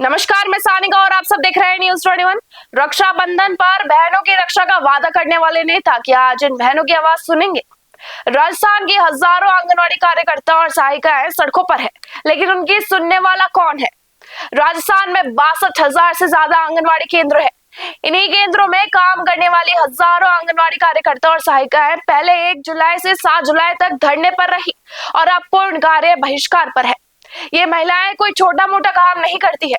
नमस्कार, मैं सानिका और आप सब देख रहे हैं न्यूज़ 21। रक्षाबंधन पर बहनों की रक्षा का वादा करने वाले नेता क्या आज इन बहनों की आवाज सुनेंगे? राजस्थान की हजारों आंगनवाड़ी कार्यकर्ता और सहायिकाएं सड़कों पर है, लेकिन उनकी सुनने वाला कौन है? राजस्थान में 62,000 से ज्यादा आंगनवाड़ी केंद्र है। इन्हीं केंद्रों में काम करने वाली हजारों आंगनवाड़ी कार्यकर्ता और सहायिकाएं पहले 1 जुलाई से 7 जुलाई तक धरने पर रही और अब पूर्ण कार्य बहिष्कार पर है। ये महिलाएं कोई छोटा मोटा काम नहीं करती है।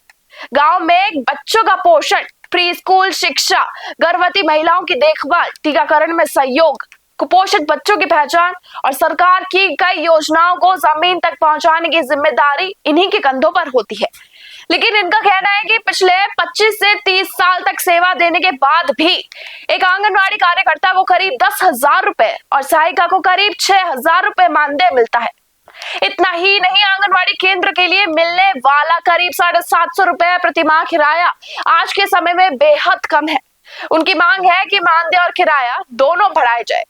गांव में बच्चों का पोषण, प्री स्कूल शिक्षा, गर्भवती महिलाओं की देखभाल, टीकाकरण में सहयोग, कुपोषित बच्चों की पहचान और सरकार की कई योजनाओं को जमीन तक पहुंचाने की जिम्मेदारी इन्हीं के कंधों पर होती है। लेकिन इनका कहना है कि पिछले 25 से 30 साल तक सेवा देने के बाद भी एक आंगनवाड़ी कार्यकर्ता को करीब 10,000 रुपए और सहायिका को करीब 6,000 रुपए मानदेय मिलता है। इतना ही नहीं, आंगनवाड़ी केंद्र के लिए मिलने वाला करीब 750 रुपए प्रति माह किराया आज के समय में बेहद कम है। उनकी मांग है कि मानदेय और किराया दोनों बढ़ाए जाए।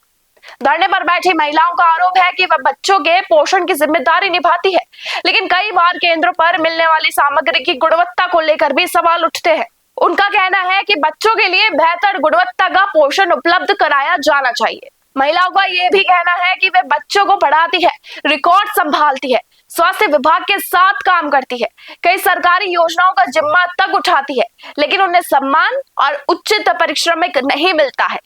धरने पर बैठी महिलाओं का आरोप है कि वह बच्चों के पोषण की जिम्मेदारी निभाती है, लेकिन कई बार केंद्रों पर मिलने वाली सामग्री की गुणवत्ता को लेकर भी सवाल उठते हैं। उनका कहना है कि बच्चों के लिए बेहतर गुणवत्ता का पोषण उपलब्ध कराया जाना चाहिए। महिलाओं का यह भी कहना है कि वे बच्चों को पढ़ाती है, रिकॉर्ड संभालती है, स्वास्थ्य विभाग के साथ काम करती है, कई सरकारी योजनाओं का जिम्मा तक उठाती है, लेकिन उन्हें सम्मान और उचित पारिश्रमिक नहीं मिलता है।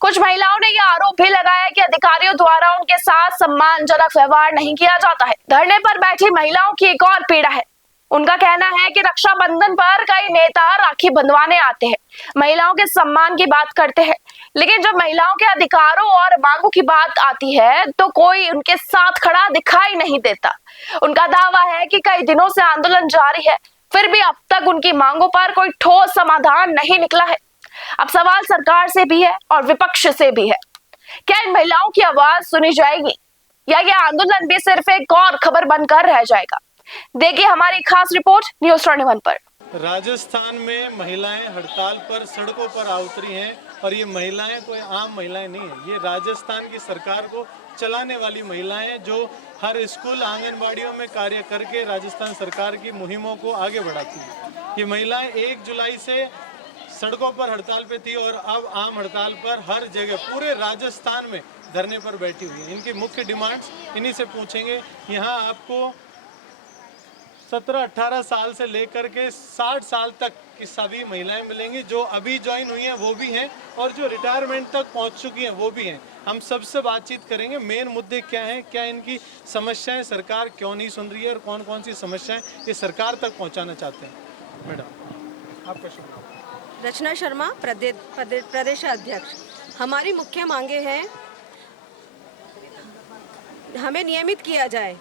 कुछ महिलाओं ने यह आरोप भी लगाया कि अधिकारियों द्वारा उनके साथ सम्मानजनक व्यवहार नहीं किया जाता है। धरने पर बैठी महिलाओं की एक और पीड़ा है। उनका कहना है कि रक्षाबंधन पर कई नेता राखी बंधवाने आते हैं, महिलाओं के सम्मान की बात करते हैं, लेकिन जब महिलाओं के अधिकारों और मांगों की बात आती है तो कोई उनके साथ खड़ा दिखाई नहीं देता। उनका दावा है कि कई दिनों से आंदोलन जारी है, फिर भी अब तक उनकी मांगों पर कोई ठोस समाधान नहीं निकला है। अब सवाल सरकार से भी है और विपक्ष से भी है। क्या इन महिलाओं की आवाज सुनी जाएगी या यह आंदोलन भी सिर्फ एक और खबर बनकर रह जाएगा? देखिए हमारी खास रिपोर्ट न्यूज़ 21 पर। राजस्थान में महिलाएं हड़ताल पर सड़कों पर आ उतरी हैं और ये महिलाएं कोई आम महिलाएं नहीं है। ये राजस्थान की सरकार को चलाने वाली महिलाएं जो हर स्कूल आंगनबाड़ियों में कार्य करके राजस्थान सरकार की मुहिमों को आगे बढ़ाती है। ये महिलाएं 1 जुलाई से सड़कों पर हड़ताल पे थी और अब आम हड़ताल पर हर जगह पूरे राजस्थान में धरने पर बैठी हुई है। इनकी मुख्य डिमांड्स इन्हीं से पूछेंगे। यहाँ आपको 17-18 साल से लेकर के 60 साल तक की सभी महिलाएं मिलेंगी। जो अभी ज्वाइन हुई हैं वो भी हैं और जो रिटायरमेंट तक पहुंच चुकी हैं वो भी हैं। हम सबसे बातचीत करेंगे। मेन मुद्दे क्या हैं, क्या इनकी समस्याएं सरकार क्यों नहीं सुन रही है और कौन कौन सी समस्याएं ये सरकार तक पहुंचाना चाहते हैं। मैडम, आपका शुभ नाम? रचना शर्मा, प्रदेश अध्यक्ष। हमारी मुख्य मांगे हैं, हमें नियमित किया जाए।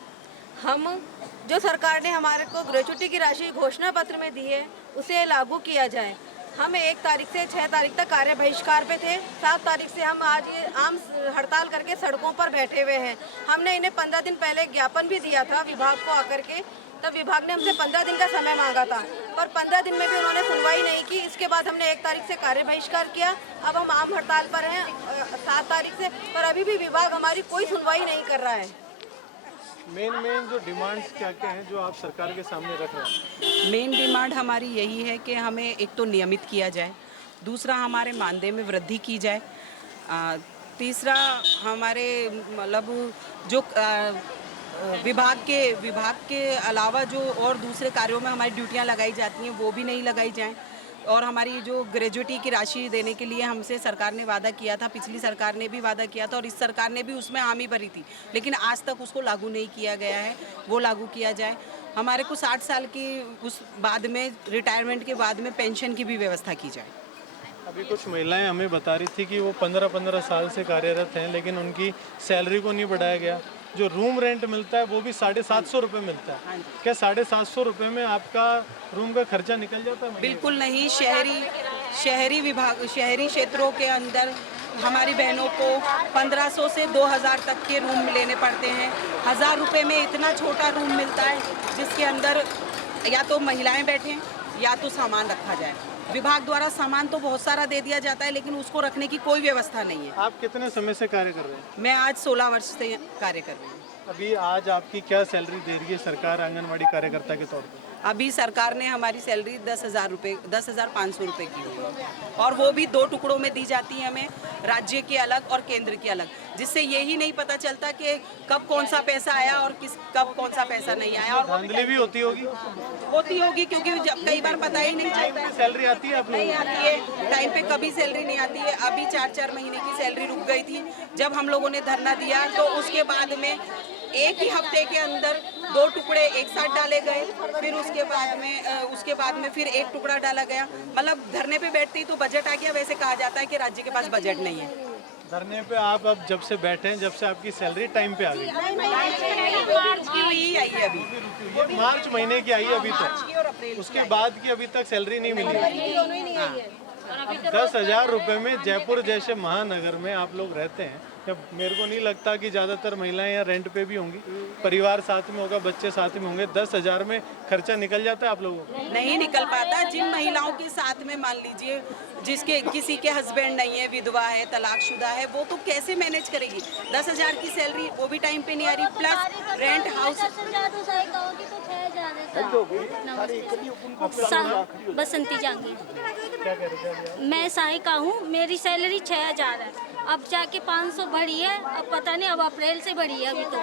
हम जो सरकार ने हमारे को ग्रेच्युटी की राशि घोषणा पत्र में दी है उसे लागू किया जाए। हम 1 तारीख से 6 तारीख तक कार्य बहिष्कार पे थे। 7 तारीख से हम आज ये आम हड़ताल करके सड़कों पर बैठे हुए हैं। हमने इन्हें 15 दिन पहले ज्ञापन भी दिया था विभाग को आकर के, तब विभाग ने हमसे 15 दिन का समय मांगा था, पर 15 दिन में भी उन्होंने सुनवाई नहीं की। इसके बाद हमने 1 तारीख से कार्य बहिष्कार किया। अब हम आम हड़ताल पर हैं 7 तारीख से, पर अभी भी विभाग हमारी कोई सुनवाई नहीं कर रहा है। मेन जो डिमांड्स क्या क्या हैं जो आप सरकार के सामने रख रहे हैं? मेन डिमांड हमारी यही है कि हमें एक तो नियमित किया जाए, दूसरा हमारे मानदेय में वृद्धि की जाए, तीसरा हमारे मतलब जो विभाग के अलावा जो और दूसरे कार्यों में हमारी ड्यूटियां लगाई जाती हैं वो भी नहीं लगाई जाएं। और हमारी जो ग्रेजुएटी की राशि देने के लिए हमसे सरकार ने वादा किया था, पिछली सरकार ने भी वादा किया था और इस सरकार ने भी उसमें हामी भरी थी, लेकिन आज तक उसको लागू नहीं किया गया है। वो लागू किया जाए। हमारे को 60 साल की उस बाद में रिटायरमेंट के बाद में पेंशन की भी व्यवस्था की जाए। अभी कुछ महिलाएं हमें बता रही थी कि वो 15-15 साल से कार्यरत हैं, लेकिन उनकी सैलरी को नहीं बढ़ाया गया। जो रूम रेंट मिलता है वो भी 750 रुपये मिलता है। क्या 750 रुपये में आपका रूम का खर्चा निकल जाता है? बिल्कुल नहीं। शहरी क्षेत्रों के अंदर हमारी बहनों को 1500 से 2000 तक के रूम लेने पड़ते हैं। 1000 रुपये में इतना छोटा रूम मिलता है जिसके अंदर या तो महिलाएं बैठें या तो सामान रखा जाए। विभाग द्वारा सामान तो बहुत सारा दे दिया जाता है, लेकिन उसको रखने की कोई व्यवस्था नहीं है। आप कितने समय से कार्य कर रहे हैं? मैं आज 16 वर्ष से कार्य कर रही हूँ। अभी आज आपकी क्या सैलरी दे रही है सरकार आंगनवाड़ी कार्यकर्ता के तौर पर? अभी सरकार ने हमारी सैलरी 10,000 रुपये 10,500 रुपये की हुई है और वो भी 2 टुकड़ों में दी जाती है हमें, राज्य की अलग और केंद्र की अलग, जिससे यही नहीं पता चलता कि कब कौन सा पैसा आया और कब कौन सा पैसा नहीं आया। और धांधली भी होती होगी, क्योंकि जब कई बार पता ही नहीं चलता। सैलरी आती है आप लोगों नहीं आती है, टाइम पे कभी सैलरी नहीं आती है। अभी 4-4 महीने की सैलरी रुक गई थी जब हम लोगों ने धरना दिया, तो उसके बाद में एक ही हफ्ते के अंदर 2 टुकड़े एक साथ डाले गए, फिर उसके बाद में फिर एक टुकड़ा डाला गया। मतलब धरने पे बैठते ही तो बजट आ गया। वैसे कहा जाता है कि राज्य के पास बजट नहीं है। धरने पे आप अब जब से बैठे हैं, जब से आपकी सैलरी टाइम पे आ गई, मार्च की हुई आई है अभी, ये मार्च महीने की आई है अभी मार्च की और तक, अप्रैल उसके बाद की अभी तक सैलरी नहीं मिली। 10,000 रुपए में जयपुर जैसे महानगर में आप लोग रहते हैं। जब मेरे को नहीं लगता कि ज़्यादातर महिलाएं यहाँ रेंट पे भी होंगी, परिवार साथ में होगा, बच्चे साथ में होंगे, 10,000 में खर्चा निकल जाता है आप लोगों को? नहीं निकल पाता। जिन महिलाओं के साथ में मान लीजिए जिसके किसी के हस्बैंड नहीं है, विधवा है, तलाकशुदा है, वो तो कैसे मैनेज करेगी? 10,000 की सैलरी वो भी टाइम पे नहीं आ रही, प्लस रेंट हाउस। बसंती जांगी, क्या कह रहे थे अभी आप? मैं सहायिका हूँ। मेरी सैलरी 6,000 है, अब जाके 500 बढ़ी है। अब पता नहीं, अब अप्रैल से बढ़ी है अभी तो।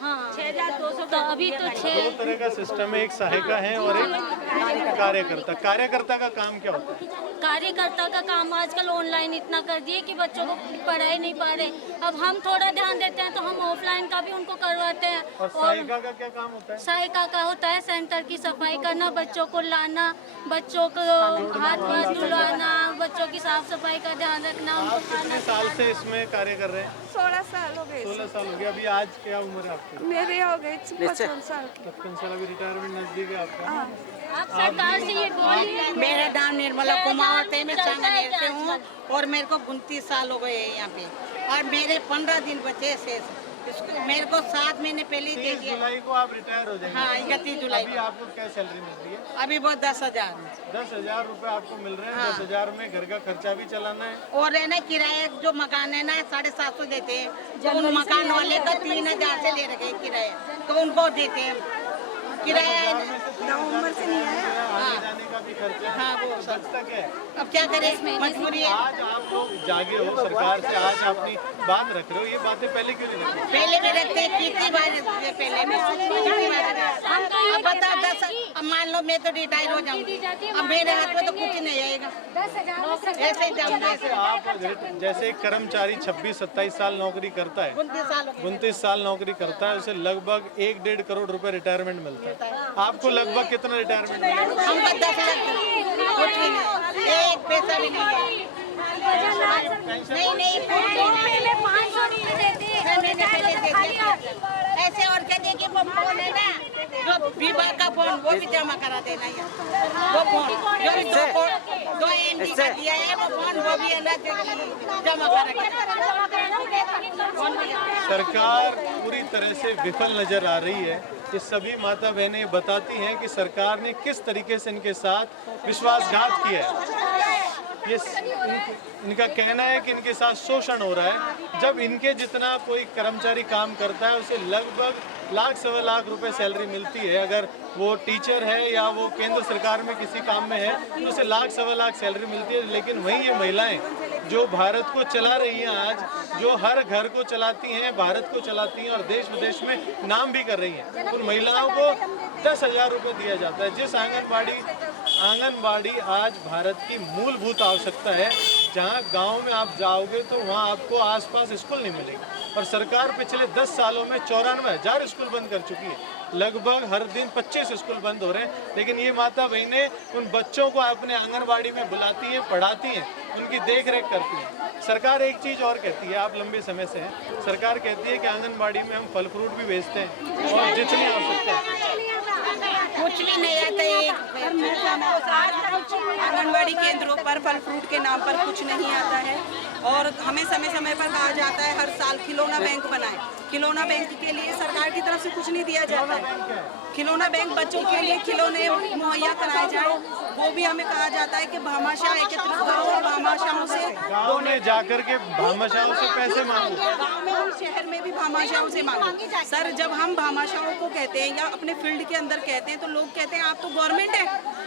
हाँ 6,200, तो अभी तो 6। 2 तरह का सिस्टम है, एक सहायिका है और एक कार्यकर्ता। कार्यकर्ता का काम क्या होता है? कार्यकर्ता का काम आजकल ऑनलाइन इतना कर दिए कि बच्चों को पढ़ाई नहीं पा रहे। अब हम थोड़ा ध्यान देते हैं तो हम ऑफलाइन का भी उनको करवाते हैं। और सहायिका का क्या काम होता है? सहायिका का होता है सेंटर की सफाई करना, बच्चों को लाना, बच्चों को हाथ पाथ धुलवाना, बच्चों की साफ सफाई का ध्यान रखना, उनको आप कितने खाना। साल से इसमें कार्य कर रहे हैं? 16 साल हो गए। 16 साल हो गया। अभी आज क्या उम्र है आपकी? मेरे हो गए 55 साल की। 55 साल। अभी रिटायरमेंट नजदीक है आपका? आप सरकार से ये बोलिए। मेरा नाम निर्मला कुमावत है, मैं सांगनेर से हूँ और मेरे को 29 साल हो गए हैं यहाँ पे, और मेरे 15 दिन बचे से। मेरे को 7 महीने पहले ही दे 30 दिया। जुलाई को आप रिटायर हो जाएंगे। हाँ 31 जुलाई अभी आपको क्या सैलरी मिल रही है? अभी वो 10,000 10,000 रुपए आपको मिल रहे हैं। हाँ। 10,000 में घर का खर्चा भी चलाना है। और है ना किराया, जो मकान है ना 750 देते हैं, तो उन मकान वाले का 3,000 से ले रखे किराया, तो उनको देते हैं किराया। नवंबर से नहीं आया। आने जाने का भी खर्चा। हाँ, वो सब। तक है। अब क्या करें, मजबूरी है। आज आप लोग जागे हो सरकार से, आज अपनी बात रख रहे हो, ये बातें पहले क्यों नहीं रखी? पहले भी रखते हैं, कितनी बार रखते हैं पहले में, कितनी बार रखते हैं। अब बता 10, अब मान लो मैं तो रिटायर हो जाऊंगी, अब मेरे हाथ में तो कुछ नहीं आएगा, ऐसे ही जाऊंगी। ऐसे आप जैसे एक कर्मचारी 26-27 साल नौकरी करता है, 29 साल हो गए। 29 साल नौकरी करता है, उसे लगभग 1-1.5 करोड़ रुपए रिटायरमेंट मिलता है। आपको लगभग कितना रिटायरमेंट मिलेगा? हमको 10,000 कुछ भी नहीं, एक पैसा भी नहीं है। नहीं पहले 500 रुपए देते हैं, मैंने पहले दे दिया। ऐसे और कहते हैं कि वो फोन है ना, जो विवाह का फोन, वो भी जमा करा देना है। वो फोन जो भी 2 MB का दिया है, वो फोन वो भी है ना, जमा करा। सरकार पूरी तरह से विफल नजर आ रही है। ये सभी माता बहनें बताती हैं कि सरकार ने किस तरीके से इनके साथ विश्वासघात किया है। ये इनका कहना है कि इनके साथ शोषण हो रहा है। जब इनके जितना कोई कर्मचारी काम करता है, उसे लगभग लाख 1.25 लाख रुपए सैलरी मिलती है। अगर वो टीचर है या वो केंद्र सरकार में किसी काम में है, तो उसे लाख 1.25 लाख सैलरी मिलती है। लेकिन वहीं ये महिलाएं जो भारत को चला रही हैं आज, जो हर घर को चलाती हैं, भारत को चलाती हैं और देश विदेश में नाम भी कर रही हैं, उन महिलाओं को 10,000 रुपये दिया जाता है। जिस आंगनबाड़ी आज भारत की मूलभूत आवश्यकता है, जहां गांव में आप जाओगे तो वहां आपको आसपास स्कूल नहीं मिलेगा। और सरकार पिछले 10 सालों में 94,000 स्कूल बंद कर चुकी है। लगभग हर दिन 25 स्कूल बंद हो रहे हैं। लेकिन ये माता बहनें उन बच्चों को अपने आंगनबाड़ी में बुलाती हैं, पढ़ाती हैं, उनकी देख रेख करती हैं। सरकार एक चीज़ और कहती है, आप लंबे समय से हैं, सरकार कहती है कि आंगनबाड़ी में हम फल फ्रूट भी बेचते हैं और जितनी आवश्यकता है। कुछ भी नहीं आता है। आंगनवाड़ी केंद्रों पर फल फ्रूट के नाम पर कुछ नहीं आता है और हमें समय समय पर कहा जाता है हर साल खिलौना बैंक बनाएं। खिलौना बैंक के लिए सरकार की तरफ से कुछ नहीं दिया जाता है। खिलौना बैंक बच्चों के लिए खिलौने मुहैया कराए जाए, वो भी हमें कहा जाता है कि भामाशाह एकत्रित करो और भामाशाहों से गांव में जाकर के भामाशाहों से पैसे मांगो। गाँव में और शहर में भी भामाशाहों से मांगो। सर जब हम भामाशाहों को कहते हैं या अपने फील्ड के अंदर कहते हैं तो लोग कहते हैं आप तो गवर्नमेंट है,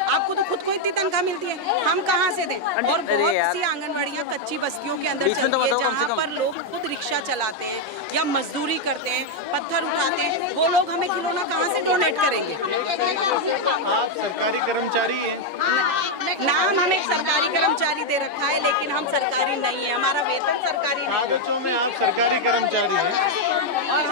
आपको तो खुद को इतनी तनख्वाह मिलती है, हम कहाँ से दें। और बहुत सी आंगनवाड़ियाँ कच्ची बस्तियों के अंदर चलती है जहाँ पर लोग खुद रिक्शा चलाते हैं या मजदूरी करते हैं, पत्थर उठाते हैं, वो लोग हमें खिलौना कहाँ से डोनेट करेंगे। आप सरकारी कर्मचारी हैं, नाम हमें सरकारी कर्मचारी दे रखा है लेकिन हम सरकारी नहीं है, हमारा वेतन सरकारी नहीं है। कागजों में आप सरकारी कर्मचारी हैं। और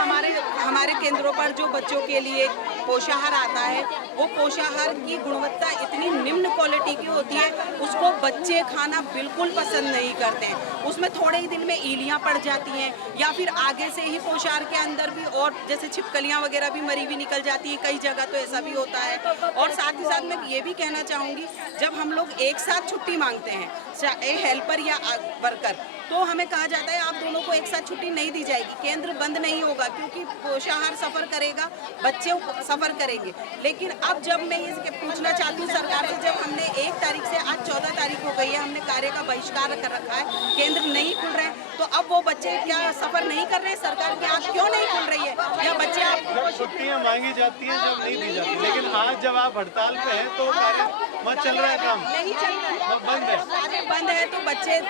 हमारे केंद्रों पर जो बच्चों के लिए पोषाहार आता है वो पोषाहार की गुणवत्ता इतनी निम्न क्वालिटी की होती है, उसको बच्चे खाना बिल्कुल पसंद नहीं करते हैं। उसमें थोड़े ही दिन में ईलियाँ पड़ जाती हैं या फिर आगे से ही पोषाहार के अंदर भी और जैसे छिपकलियाँ वगैरह भी मरी हुई निकल जाती हैं, कई जगह तो ऐसा भी होता है। और साथ ही साथ मैं ये भी कहना चाहूँगी जब हम लोग एक साथ छुट्टी मांगते हैं चाहे हेल्पर या वर्कर, तो हमें कहा जाता है आप दोनों को एक साथ छुट्टी नहीं दी जाएगी, केंद्र बंद नहीं होगा क्योंकि पोषाहार सफ़र करेगा, बच्चे सफ़र करेंगे। लेकिन अब जब मैं ये पूछना चाहती हूँ सरकार से, जब हमने 1 तारीख से आज 14 तारीख हो गई है, हमने कार्य का बहिष्कार कर रखा है, केंद्र नहीं खुल रहे हैं, तो अब वो बच्चे क्या सफ़र नहीं कर रहे हैं, सरकार की आँख क्यों नहीं खुल रही है या बच्चे जब छुट्टियां मांगी जाती हैं जब नहीं दी जाती, लेकिन आज जब आप हड़ताल पे हैं तो कार्य वहाँ चल रहा है, काम नहीं चल रहा है, वो बंद है। कार्य बंद है तो बच्चे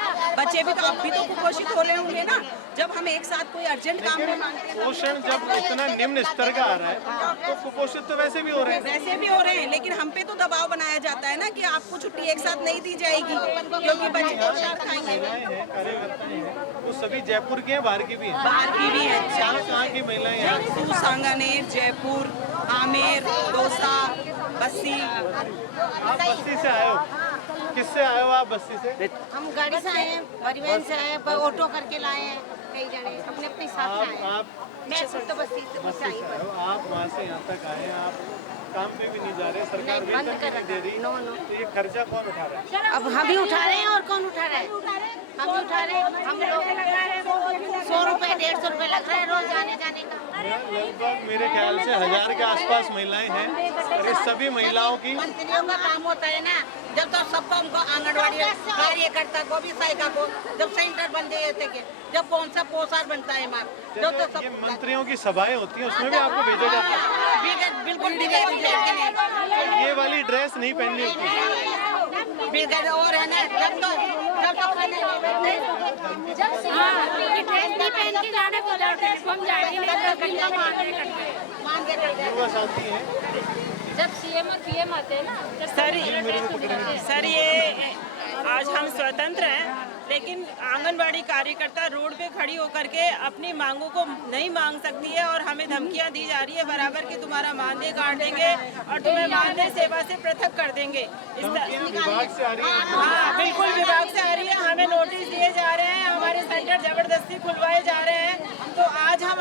भी तो अब भी तो कुपोषित हो रहे होंगे ना। जब हम एक साथ कोई अर्जेंट काम में मांगते हैं पोषण जब इतना निम्न स्तर का आ रहा है तो कुपोषित तो वैसे भी हो रहे हैं। वैसे भी हो रहे हैं, लेकिन हम पे तो दबाव बनाया जाता है ना कि आपको छुट्टी एक साथ नहीं दी जाएगी क्योंकि बच्चे पोषाहार खाएंगे। महिलाएं हैं, कार्यकर्ता हैं, वो सभी जयपुर के हैं, बाहर की भी हैं। बाहर की भी है, कहाँ की महिलाएं हैं? जयपुर, सांगानेर, जयपुर, आमेर, दौसा, बस्ती। आप बस्ती से आए हो, किससे आए हो आप बस्ती से? हम गाड़ी से आए हैं, परिवहन से आए हैं, ऑटो करके लाए हैं, कई जने अपने अपने हिसाब से आए हैं। आप मैं खुद तो बस्ती से बस्ती से आए हो, आप वहाँ से यहाँ तक आए हैं, आप काम पे भी नहीं जा रहे, सरकार नहीं, बंद वेतन भी कर नहीं दे रही, नो, नो। तो ये खर्चा कौन उठा रहा है? अब हम भी उठा रहे हैं और कौन उठा रहा है? हम भी उठा रहे हैं, हम लोग 100 रुपए 150 रुपए लग रहा है रोज आने जाने का। लगभग मेरे ख्याल से 1000 के आसपास महिलाएं हैं और ये सभी महिलाओं की मंत्रियों का काम होता है ना, जब तो सबको हमको आंगनवाड़ी कार्यकर्ता को भी सहायिका को जब सेंटर बन जाते के जब कौन सा पोषाहार बनता है हमारा, जब तो ये सब मंत्रियों की सभाएं होती हैं उसमें भी आपको भेजा जाता है। बिल्कुल नहीं, ये वाली ड्रेस नहीं पहननी होती। बिल्कुल और है ना, जब तो खाने नहीं पहन के जाने को हम जाएंगे मांगे करते हैं। युवा साथी हैं, जब सीएम और पीएम आते हैं ना सर ये आज हम स्वतंत्र हैं लेकिन आंगनवाड़ी कार्यकर्ता रोड पे खड़ी होकर के अपनी मांगों को नहीं मांग सकती है और हमें धमकियां दी जा रही है बराबर कि तुम्हारा मानदेय काट देंगे और तुम्हें मानदेय सेवा से पृथक कर देंगे। विभाग से आ रही है। हाँ बिल्कुल विभाग से आ रही है, हमें नोटिस दिए जा रहे हैं, हमारे सेंटर जबरदस्ती खुलवाए जा रहे हैं। तो आज हम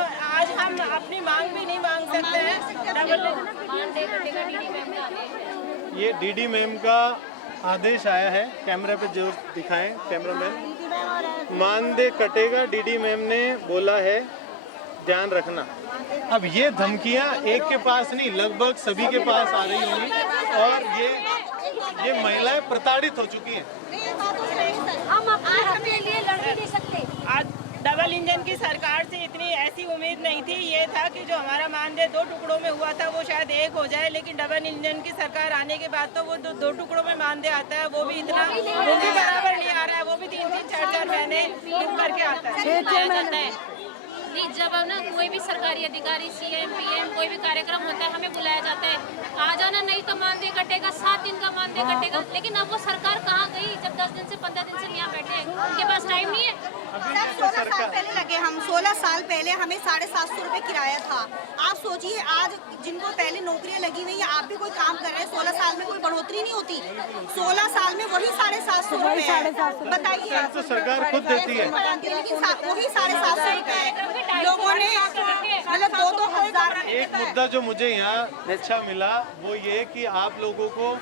अपनी मांग भी नहीं मांग सकते हैं। ये डीडी मैम का आदेश आया है, कैमरे पे जो दिखाएं कैमरामैन, मानदेय कटेगा, डीडी मैम ने बोला है, ध्यान रखना। अब ये धमकियां एक के पास नहीं लगभग सभी के पास आ रही होंगी और ये महिलाएं प्रताड़ित हो चुकी हैं। हम अपने लिए लड़ नहीं सकते। आज डबल इंजन की सरकार से इतनी ऐसी उम्मीद नहीं थी, ये था कि जो हमारा मानदेय 2 टुकड़ों में हुआ था वो शायद 1 हो जाए, लेकिन डबल इंजन की सरकार आने के बाद तो वो 2 टुकड़ों में मानदेय आता है, वो भी इतना वो भी बराबर नहीं आ रहा है, वो भी 3-3, 4-4 महीने रुक करके आता है। नहीं, जब ना कोई भी सरकारी अधिकारी सीएम पीएम कोई भी कार्यक्रम होता है हमें बुलाया जाता है, आ जाना नहीं तो मानदेय कटेगा, 7 दिन का मानदेय कटेगा। लेकिन अब वो सरकार कहाँ गई जब 10 दिन से 15 दिन से यहाँ बैठे हैं, उनके पास टाइम नहीं है। 16 साल पहले लगे हम, 16 साल पहले हमें 750 रुपए किराया था। आप सोचिए आज जिनको पहले नौकरियां लगी हुई है, आप भी कोई काम कर रहे हैं, 16 साल में कोई बढ़ोतरी नहीं होती, 16 साल में वही 750 रुपए बताइए। तो सरकार खुद देती है, लेकिन वही 750 रुपए लोगों ने मतलब 2-2 हजार। एक मुद्दा जो मुझे यहाँ अच्छा मिला वो ये कि आप लोगों को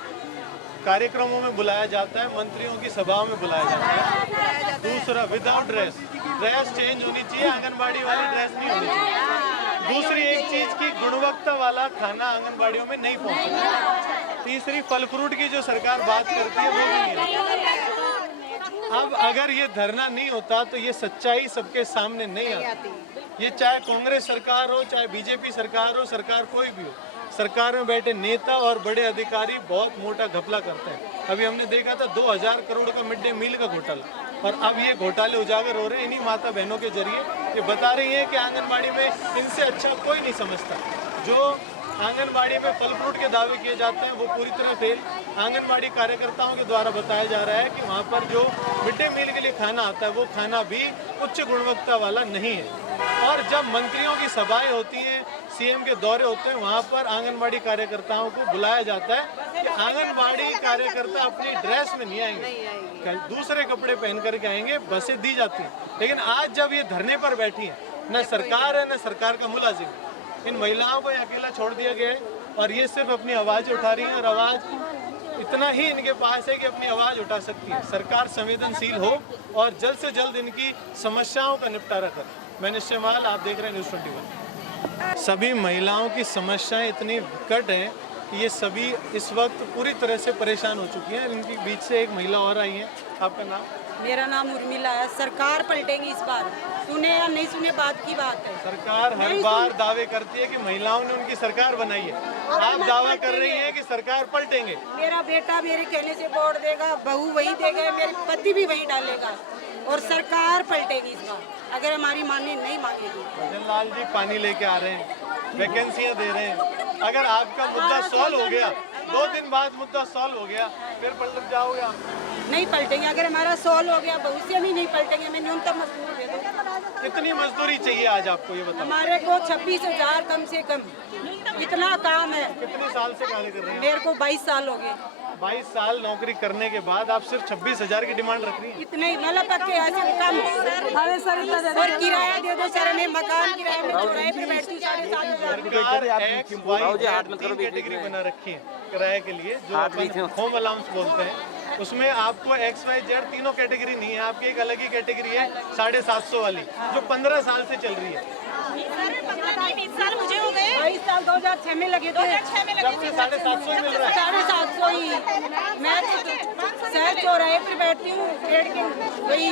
कार्यक्रमों में बुलाया जाता है, मंत्रियों की सभाओं में बुलाया जाता है। दूसरा, विदाउट ड्रेस, ड्रेस चेंज होनी चाहिए, आंगनबाड़ी वाली ड्रेस नहीं होनी चाहिए। दूसरी एक चीज की गुणवत्ता वाला खाना आंगनबाड़ियों में नहीं पहुंचता। तीसरी, फल फ्रूट की जो सरकार बात करती है वो भी नहीं है। अब अगर ये धरना नहीं होता तो ये सच्चाई सबके सामने नहीं आती। ये चाहे कांग्रेस सरकार हो, चाहे बीजेपी सरकार हो, सरकार कोई भी हो, सरकार में बैठे नेता और बड़े अधिकारी बहुत मोटा घपला करते हैं। अभी हमने देखा था 2000 करोड़ का मिड डे मील का घोटाला, और अब ये घोटाले उजागर हो रहे हैं इन्हीं माता बहनों के जरिए। ये बता रही है कि आंगनबाड़ी में इनसे अच्छा कोई नहीं समझता। जो आंगनबाड़ी में फल फ्रूट के दावे किए जाते हैं वो पूरी तरह फेल। आंगनबाड़ी कार्यकर्ताओं के द्वारा बताया जा रहा है कि वहाँ पर जो मिड डे मील के लिए खाना आता है वो खाना भी उच्च गुणवत्ता वाला नहीं है। और जब मंत्रियों की सभाएं होती हैं, सीएम के दौरे होते हैं, वहाँ पर आंगनबाड़ी कार्यकर्ताओं को बुलाया जाता है कि आंगनबाड़ी कार्यकर्ता अपनी ड्रेस में नहीं आएंगे, दूसरे कपड़े पहन करके आएंगे, बसें दी जाती हैं। लेकिन आज जब ये धरने पर बैठी हैं, न सरकार है न सरकार का मुलाजिम, इन महिलाओं को अकेला छोड़ दिया गया है और ये सिर्फ अपनी आवाज़ उठा रही हैं। और आवाज़ इतना ही इनके पास है कि अपनी आवाज़ उठा सकती है। सरकार संवेदनशील हो और जल्द से जल्द इनकी समस्याओं का निपटारा करे। मैं निश्चय माल, आप देख रहे हैं न्यूज़ 21। सभी महिलाओं की समस्याएं इतनी विकट हैं कि ये सभी इस वक्त पूरी तरह से परेशान हो चुकी हैं। इनके बीच से एक महिला और आई है, आपका नाम? मेरा नाम उर्मिला है। सरकार पलटेगी इस बार, सुने या नहीं सुने बात की बात है। सरकार हर बार दावे करती है कि महिलाओं ने उनकी सरकार बनाई है, आप दावा कर रही हैं कि सरकार पलटेंगे। मेरा बेटा मेरे कहने से वोट देगा, बहू वही देगा, मेरे पति भी वही डालेगा और सरकार पलटेगी इस बार अगर हमारी मांगे नहीं मांगेगी। भजन लाल जी पानी लेके आ रहे हैं, वैकेंसियां दे रहे हैं। अगर आपका मुद्दा सॉल्व हो गया, 2 दिन बाद मुद्दा सॉल्व हो गया, फिर पलट जाओगे आप? नहीं पलटेंगे। अगर हमारा सॉल्व हो गया भविष्य में नहीं पलटेंगे। मैं न्यूनतम मजदूरी दे दूँ। कितनी मजदूरी चाहिए आज आपको, ये बताओ? हमारे को 26,000 कम से कम, इतना काम है। कितने साल से कार्य कर रहे हैं? मेरे को 22 साल हो गए। 22 साल नौकरी करने के बाद आप सिर्फ 26,000 की डिमांड रख रही हैं? इतने मतलब पक्के ऐसे कम और किराया दे दो सर, मैं मकान किराए में किराए पे बैठती हूँ 7,500। सरकार X, Y, Z 3 कैटेगरी बना रखी है किराए के लिए, जो अपन होम अलाउंस बोलते हैं। उसमें आपको X, Y, Z तीनों कैटेगरी नहीं है, आपकी एक अलग ही कैटेगरी है 750 वाली, जो 15 साल से चल रही है। 20 साल मुझे हो गए। 22 साल 2006 में लगे थे। 2006 में लगे थे। 750 मिल रहा है। 750 ही। मैं शहर चौराहे पे बैठती हूँ, पेड़ के वही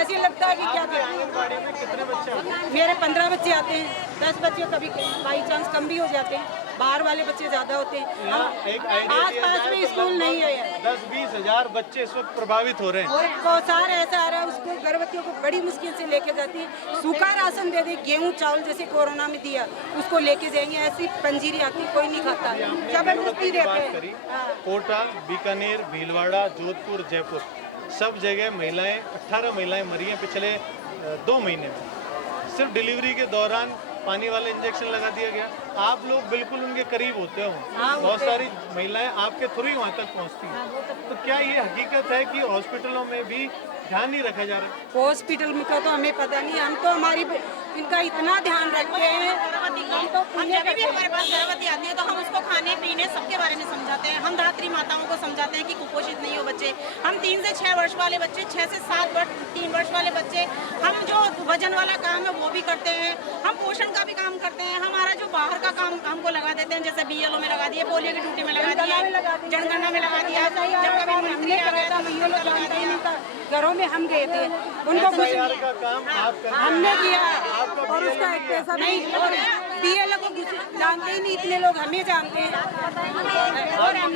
ऐसे लगता है कि क्या करें। आंगनबाड़ी में कितने बच्चे आते हैं? मेरे 15 बच्चे आते हैं, 10 बच्चे कभी बाई चांस कम भी हो जाते हैं। बाहर वाले बच्चे ज्यादा होते हैं। एक आइडिया दिया आस-पास में जाए स्कूल तो नहीं है। 10-20 हजार बच्चे इस वक्त प्रभावित हो रहे हैं। और कौसार ऐसा आ रहा है, उसको गर्भवतियों को बड़ी मुश्किल से लेके जाती है। सूखा राशन दे दे, गेहूं चावल जैसे कोरोना में दिया, उसको लेके जाएंगे। ऐसी पंजीरी आती, कोई नहीं खाता, जबरदस्ती देते हैं। कोटा, बीकानेर, भीलवाड़ा, जोधपुर, जयपुर, सब जगह महिलाएं, 18 महिलाएं मरी हैं पिछले 2 महीने में। सिर्फ डिलीवरी के दौरान पानी वाला इंजेक्शन लगा दिया गया। आप लोग बिल्कुल उनके करीब होते हो, बहुत सारी महिलाएं आपके थ्रू ही वहाँ तक पहुँचती हैं। तो क्या ये हकीकत है कि हॉस्पिटलों में भी ध्यान नहीं रखा जा रहा? हॉस्पिटल में का तो हमें पता नहीं, हम तो हमारी इनका इतना ध्यान रखते हैं। हम तो जब भी हमारे पास गर्भवती आती है तो हम उसको खाने पीने सबके बारे में समझाते हैं। हम धात्री माताओं को समझाते हैं कि कुपोषित नहीं हो बच्चे। हम 3 से 6 वर्ष वाले बच्चे, 6 से 7 वर्ष 3 वर्ष वाले बच्चे, हम जो वजन वाला काम है वो भी करते हैं। हम पोषण का भी काम करते हैं। हमारा जो बाहर का काम हमको लगा देते हैं, जैसे BLO में लगा दिए, पोलियो की ड्यूटी में लगा दिए, जनगणना में लगा दिया, जब कभी मंत्री आ गया तो BLO लगा दिया। घरों में हम गए थे, उनको SIR का काम आप कर रहे हैं। हमने किया आपका और उसका एक पैसा नहीं। और BLO को जानते ही नहीं, इतने लोग हमें जानते हैं।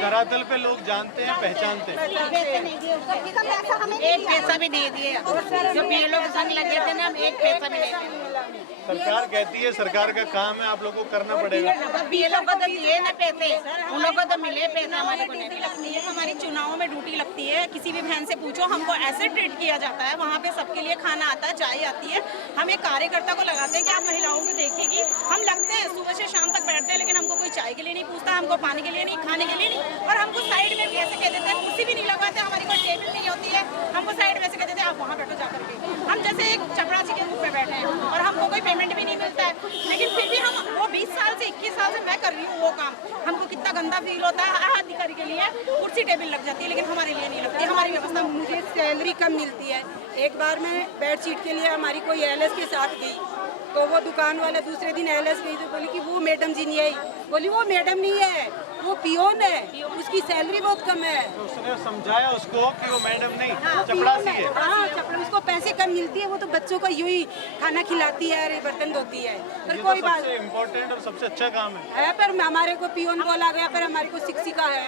धरातल पे लोग जानते हैं, पहचानते हैं। एक पैसा भी नहीं दिए। जो BLO के संग लगे थे ना, हम एक पैसा भी नहीं दिए। सरकार कहती है सरकार का काम है, आप लोगों को करना पड़ेगा। BLO को तो दिए ना पैसे, उन लोगों को तो मिले पैसे, हमारे को नहीं लगती है। हमारी चुनावों में ड्यूटी लगती है, किसी भी बहन से पूछो, हमको ऐसे ट्रीट किया जाता है। वहाँ पे सबके लिए खाना आता है, चाय आती है। हम एक कार्यकर्ता को लगाते हैं कि आप महिलाओं को देखेगी। हम लगते हैं सुबह से शाम तक बैठते हैं, लेकिन हमको कोई चाय के लिए नहीं पूछता, हमको पानी के लिए नहीं, खाने के लिए नहीं। और हमको साइड में भी ऐसे कह देते हैं, कुर्सी भी नहीं लगवाते, हमारी कोई टेबल नहीं होती है, हमको साइड में ऐसे कह देते हैं आप वहाँ बैठो जाकर के। हम जैसे एक चपरासी के रूप में बैठे हैं और हमको कोई पेमेंट भी नहीं मिलता है, लेकिन फिर भी हम वो 20 साल से 21 साल से मैं कर रही हूँ वो काम। हमको कितना गंदा फील होता है, बेचारी के लिए कुर्सी टेबल लग जाती है, लेकिन हमारे लिए नहीं लगती। हमारी व्यवस्था मुझे सैलरी कम मिलती है। एक बार मैं बेडशीट के लिए हमारी कोई एलएस के साथ गई, तो वो दुकान वाला दूसरे दिन एलएस गई तो बोली कि वो मैडम जी नहीं आई। बोली वो मैडम नहीं है, वो पियोन है, उसकी सैलरी बहुत कम है। तो उसने समझाया उसको कि वो मैडम नहीं चपड़ासी है। हाँ, चपड़ा, उसको पैसे कम मिलती है, वो तो बच्चों को यूं ही खाना खिलाती है, बर्तन धोती है। पर ये कोई तो बात सबसे इम्पोर्टेंट और सबसे अच्छा काम है। पर हमारे को पियोन बोला गया, पर हमारे को शिक्षिका है।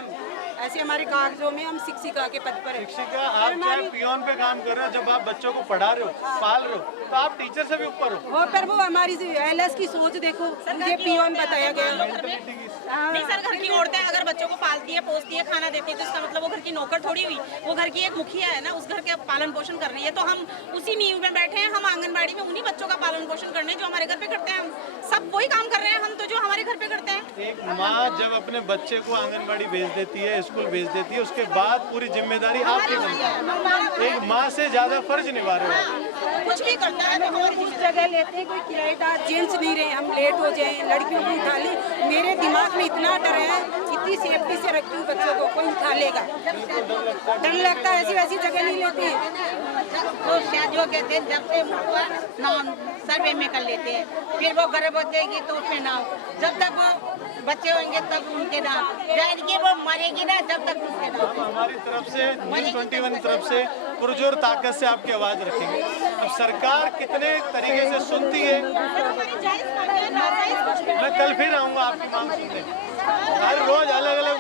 ऐसे हमारे कागजों में हम शिक्षिका के पद पर है। शिक्षिका आप चाहे पियोन पे काम कर रहे हो, जब आप बच्चों को पढ़ा रहे हो, पाल रहे हो, तो आप टीचर से भी ऊपर हो। वो पर वो हमारी एलएस की सोच देखो, मुझे पियोन बताया गया। नहीं सर, घर की औरतें अगर बच्चों को पालती है, पोसती है, खाना देती है, तो इसका मतलब वो घर की नौकर थोड़ी हुई, वो घर की एक मुखिया है ना, उस घर के पालन पोषण कर रही है। तो हम उसी नींव में बैठे हैं, हम आंगनबाड़ी में उन्हीं बच्चों का पालन पोषण करने जो हमारे घर पे करते हैं। हम सब वही काम कर रहे हैं हम तो, जो हमारे घर पे करते हैं। एक माँ जब अपने बच्चे को आंगनबाड़ी भेज देती है, स्कूल भेज देती है, उसके बाद पूरी जिम्मेदारी आपकी बनती है। एक माँ से ज्यादा फर्ज निभा रहे हो। कुछ भी करता है तो हमारी कुछ जगह लेते हैं, कोई किराएदार जेंट्स नहीं रहे, हम लेट हो जाए, लड़कियों को उठा ले। मेरे दिमाग में इतना डर है, इतनी सेफ्टी से रखती हूँ बच्चों को, कोई उठा लेगा, डर लगता है। ऐसी वैसी जगह नहीं लेती। तो जो कहते हैं जब से नाम सर्वे में कर लेते हैं, फिर वो गर्भ होतेगी तो उसमें नाम, जब तक वो बच्चे होंगे तब उनके नाम, जान के वो मरेगी ना जब तक उसके नाम। हमारी तरफ से न्यूज़ 21 की तरफ से पुरजोर ताकत से आपकी आवाज रखेंगे। अब सरकार कितने तरीके से सुनती है, मैं कल फिर आऊंगा आपकी मांग सुनने। हर रोज अलग अलग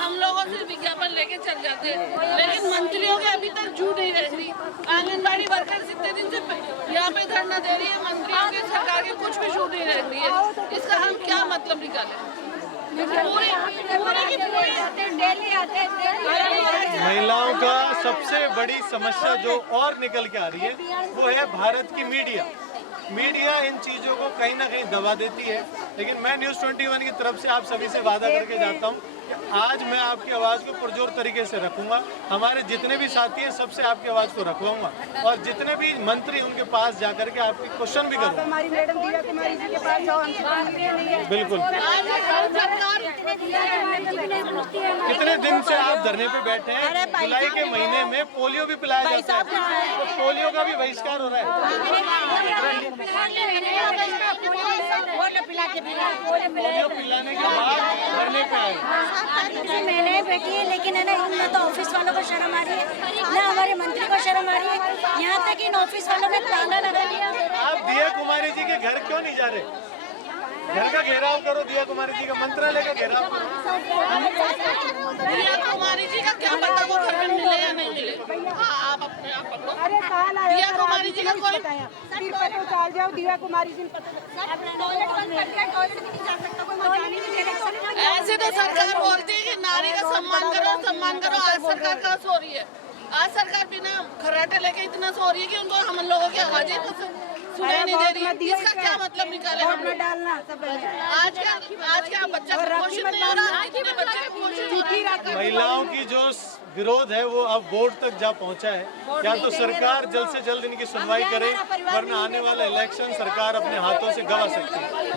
हम लोगों से विज्ञापन लेके चल जाते हैं, लेकिन मंत्रियों के अभी तक जू नहीं रह रही। आंगनबाड़ी वर्कर इतने दिन से यहाँ पे धरना दे रही है, मंत्रियों के सरकार के कुछ भी जू नहीं रह रही है। इसका हम क्या मतलब निकालें? महिलाओं का सबसे बड़ी समस्या जो और निकल के आ रही है वो है भारत की मीडिया। मीडिया इन चीज़ों को कहीं ना कहीं दबा देती है, लेकिन मैं न्यूज़ 21 की तरफ से आप सभी से वादा करके जाता हूँ कि आज मैं आपकी आवाज़ को पुरजोर तरीके से रखूंगा। हमारे जितने भी साथी हैं सबसे आपकी आवाज़ को रखवाऊंगा, और जितने भी मंत्री उनके पास जाकर के आपके क्वेश्चन भी करूँगा। हमारी मैडम दिव्या कुमारी जी के पास जाओ, बिल्कुल। कितने दिन से आप धरने पे बैठे हैं? जुलाई के महीने में पोलियो भी पिलाया जाता है, तो पोलियो का भी बहिष्कार हो रहा है। पोलियो पिलाने के बाद धरने पे आए। मैंने बैठी है, लेकिन है ना तो ऑफिस वालों को शर्म आ रही है, ना हमारे मंत्री को शर्म आ रही है। यहाँ तक इन ऑफिस वालों ने ताला लगा दिया। आप दिया कुमारी जी के घर क्यों नहीं जा रहे? घर का घेराव करो, दिया कुमारी जी का मंत्रालय का घेराव। दिया कुमारी जी का क्या पता वो घर में मिले या नहीं मिले। आप अपने आप पकड़ो। दिया कुमारी जी का कोई चल जाओ, दिव्या कुमारी जी ऐसे तो सरकार बोलती है कि नारी का सम्मान करो, सम्मान करो। आज सरकार कहाँ सो रही है? आज सरकार बिना खर्राटे लेके इतना सो रही है कि उनको हम लोगों की आवाज ही सुनाई नहीं दे रही। इसका क्या मतलब निकाले हम लोग? आज क्या बच्चा कुपोषित नहीं हो रहा? कितने बच्चे कुपोषित हो रहे हैं? महिलाओं की जो विरोध है वो अब बोर्ड तक जा पहुंचा है। या तो सरकार जल्द से जल्द इनकी सुनवाई करे, वरना आने वाला इलेक्शन सरकार अपने हाथों से गंवा सकती है।